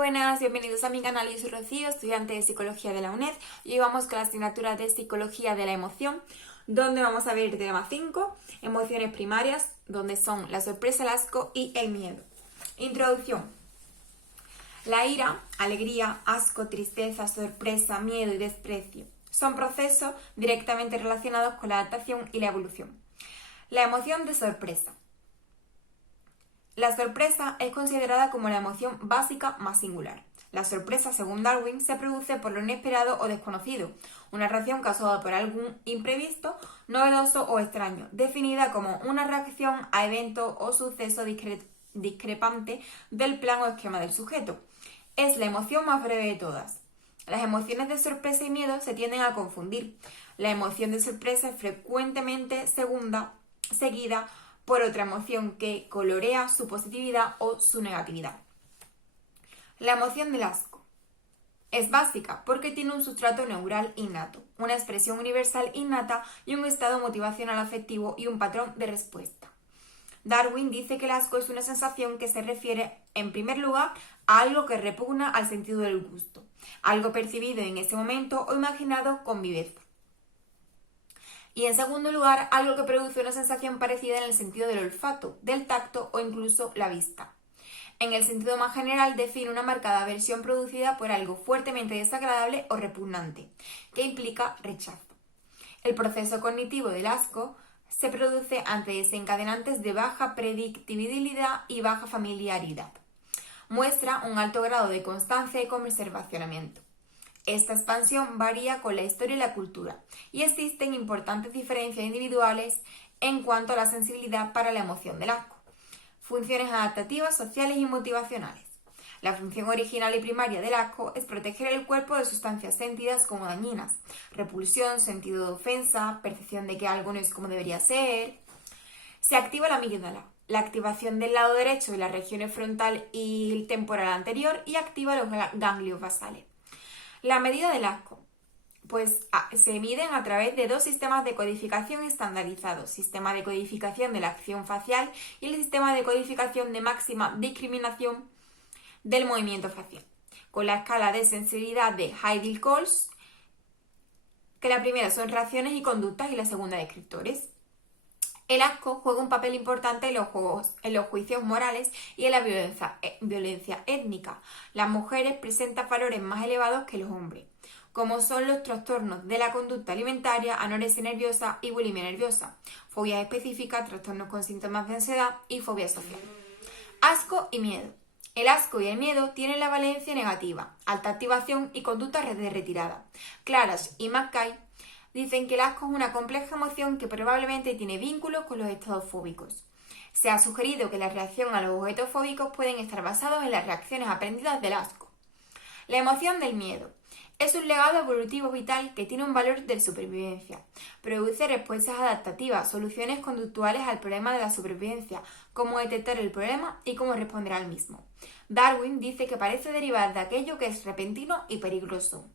buenas, bienvenidos a mi canal. Yo soy Rocío, estudiante de Psicología de la UNED y hoy vamos con la asignatura de Psicología de la Emoción, donde vamos a ver el tema 5, emociones primarias, donde son la sorpresa, el asco y el miedo. Introducción. La ira, alegría, asco, tristeza, sorpresa, miedo y desprecio son procesos directamente relacionados con la adaptación y la evolución. La emoción de sorpresa. La sorpresa es considerada como la emoción básica más singular. La sorpresa, según Darwin, se produce por lo inesperado o desconocido, una reacción causada por algún imprevisto, novedoso o extraño, definida como una reacción a evento o suceso discrepante del plan o esquema del sujeto. Es la emoción más breve de todas. Las emociones de sorpresa y miedo se tienden a confundir. La emoción de sorpresa es frecuentemente seguida por otra emoción que colorea su positividad o su negatividad. La emoción del asco es básica porque tiene un sustrato neural innato, una expresión universal innata y un estado motivacional afectivo y un patrón de respuesta. Darwin dice que el asco es una sensación que se refiere, en primer lugar, a algo que repugna al sentido del gusto, algo percibido en ese momento o imaginado con viveza. Y en segundo lugar, algo que produce una sensación parecida en el sentido del olfato, del tacto o incluso la vista. En el sentido más general, define una marcada aversión producida por algo fuertemente desagradable o repugnante, que implica rechazo. El proceso cognitivo del asco se produce ante desencadenantes de baja predictibilidad y baja familiaridad. Muestra un alto grado de constancia y conservacionamiento. Esta expansión varía con la historia y la cultura, y existen importantes diferencias individuales en cuanto a la sensibilidad para la emoción del asco. Funciones adaptativas, sociales y motivacionales. La función original y primaria del asco es proteger el cuerpo de sustancias sentidas como dañinas, repulsión, sentido de ofensa, percepción de que algo no es como debería ser. Se activa la amígdala, la activación del lado derecho de las regiones frontal y temporal anterior y activa los ganglios basales. La medida del asco, se miden a través de dos sistemas de codificación estandarizados, sistema de codificación de la acción facial y el sistema de codificación de máxima discriminación del movimiento facial, con la escala de sensibilidad de Heidel-Coles, que la primera son reacciones y conductas y la segunda descriptores. El asco juega un papel importante en los juicios morales y en la violencia étnica. Las mujeres presentan valores más elevados que los hombres, como son los trastornos de la conducta alimentaria, anorexia nerviosa y bulimia nerviosa, fobias específicas, trastornos con síntomas de ansiedad y fobia social. Asco y miedo. El asco y el miedo tienen la valencia negativa, alta activación y conducta de retirada. Claras y McKay dicen que el asco es una compleja emoción que probablemente tiene vínculos con los estados fóbicos. Se ha sugerido que la reacción a los objetos fóbicos pueden estar basados en las reacciones aprendidas del asco. La emoción del miedo es un legado evolutivo vital que tiene un valor de supervivencia. Produce respuestas adaptativas, soluciones conductuales al problema de la supervivencia, cómo detectar el problema y cómo responder al mismo. Darwin dice que parece derivar de aquello que es repentino y peligroso.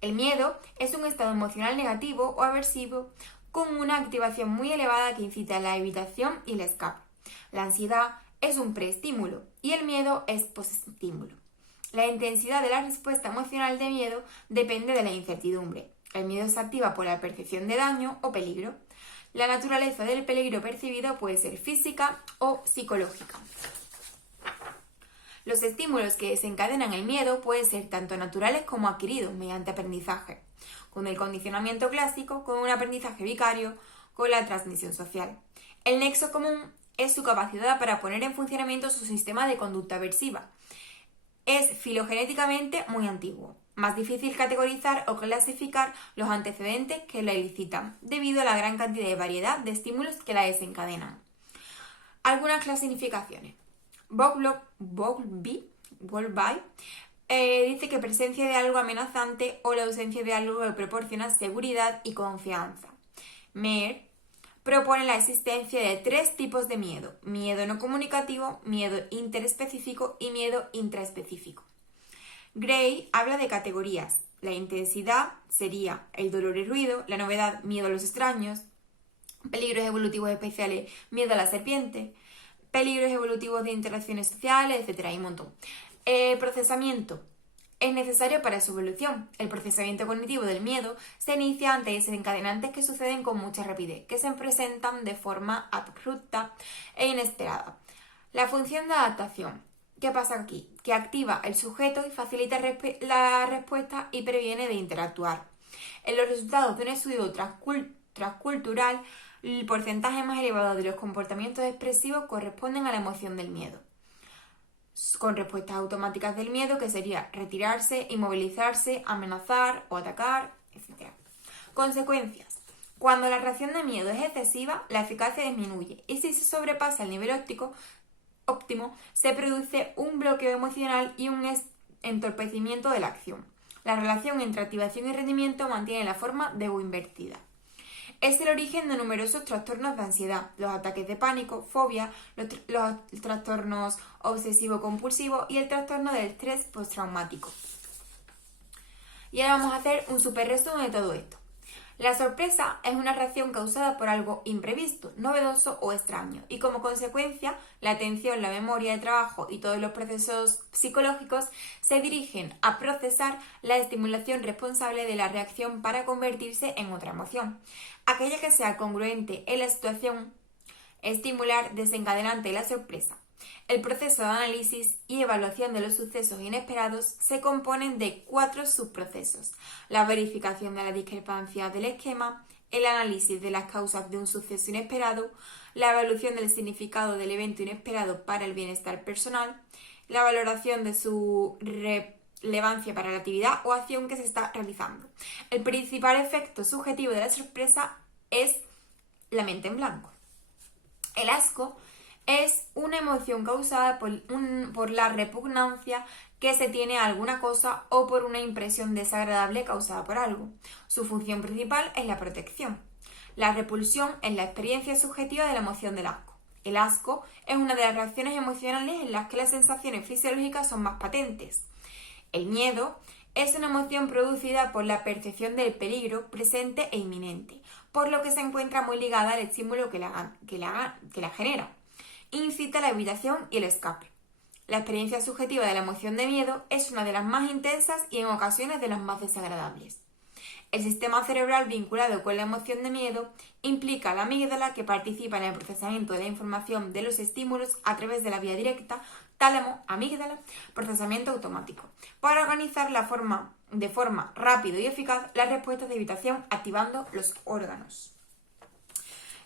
El miedo es un estado emocional negativo o aversivo con una activación muy elevada que incita a la evitación y el escape. La ansiedad es un preestímulo y el miedo es posestímulo. La intensidad de la respuesta emocional de miedo depende de la incertidumbre. El miedo se activa por la percepción de daño o peligro. La naturaleza del peligro percibido puede ser física o psicológica. Los estímulos que desencadenan el miedo pueden ser tanto naturales como adquiridos mediante aprendizaje, con el condicionamiento clásico, con un aprendizaje vicario, con la transmisión social. El nexo común es su capacidad para poner en funcionamiento su sistema de conducta aversiva. Es filogenéticamente muy antiguo, más difícil categorizar o clasificar los antecedentes que la elicitan, debido a la gran cantidad de variedad de estímulos que la desencadenan. Algunas clasificaciones. Bowlby dice que presencia de algo amenazante o la ausencia de algo que proporciona seguridad y confianza. Meyer propone la existencia de tres tipos de miedo: miedo no comunicativo, miedo interespecífico y miedo intraespecífico. Gray habla de categorías. La intensidad sería el dolor y ruido, la novedad, miedo a los extraños, peligros evolutivos especiales, miedo a la serpiente, peligros evolutivos de interacciones sociales, etc. Hay un montón. El procesamiento es necesario para su evolución. El procesamiento cognitivo del miedo se inicia ante desencadenantes que suceden con mucha rapidez, que se presentan de forma abrupta e inesperada. La función de adaptación. ¿Qué pasa aquí? Que activa el sujeto y facilita la respuesta y previene de interactuar. En los resultados de un estudio transcultural, el porcentaje más elevado de los comportamientos expresivos corresponden a la emoción del miedo, con respuestas automáticas del miedo, que sería retirarse, inmovilizarse, amenazar o atacar, etc. Consecuencias. Cuando la reacción de miedo es excesiva, la eficacia disminuye y si se sobrepasa el nivel óptimo, se produce un bloqueo emocional y un entorpecimiento de la acción. La relación entre activación y rendimiento mantiene la forma de U invertida. Es el origen de numerosos trastornos de ansiedad, los ataques de pánico, fobia, los trastornos obsesivo-compulsivos y el trastorno del estrés postraumático. Y ahora vamos a hacer un súper resumen de todo esto. La sorpresa es una reacción causada por algo imprevisto, novedoso o extraño, y como consecuencia, la atención, la memoria de trabajo y todos los procesos psicológicos se dirigen a procesar la estimulación responsable de la reacción para convertirse en otra emoción, aquella que sea congruente en la situación estimular desencadenante de la sorpresa. El proceso de análisis y evaluación de los sucesos inesperados se componen de 4 subprocesos: la verificación de la discrepancia del esquema, el análisis de las causas de un suceso inesperado, la evaluación del significado del evento inesperado para el bienestar personal, la valoración de su relevancia para la actividad o acción que se está realizando. El principal efecto subjetivo de la sorpresa es la mente en blanco. El asco es una emoción causada por la repugnancia que se tiene a alguna cosa o por una impresión desagradable causada por algo. Su función principal es la protección. La repulsión es la experiencia subjetiva de la emoción del asco. El asco es una de las reacciones emocionales en las que las sensaciones fisiológicas son más patentes. El miedo es una emoción producida por la percepción del peligro presente e inminente, por lo que se encuentra muy ligada al estímulo que la genera. Incita la evitación y el escape. La experiencia subjetiva de la emoción de miedo es una de las más intensas y en ocasiones de las más desagradables. El sistema cerebral vinculado con la emoción de miedo implica la amígdala, que participa en el procesamiento de la información de los estímulos a través de la vía directa, tálamo, amígdala, procesamiento automático, para organizar de forma rápida y eficaz las respuestas de evitación activando los órganos.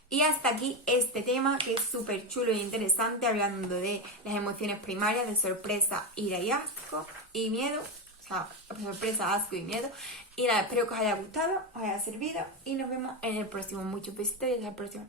Y hasta aquí este tema, que es súper chulo e interesante, hablando de las emociones primarias de sorpresa, ira y asco y miedo. O sea, sorpresa, asco y miedo. Y nada, espero que os haya gustado, os haya servido y nos vemos en el próximo. Muchos besitos y hasta el próximo.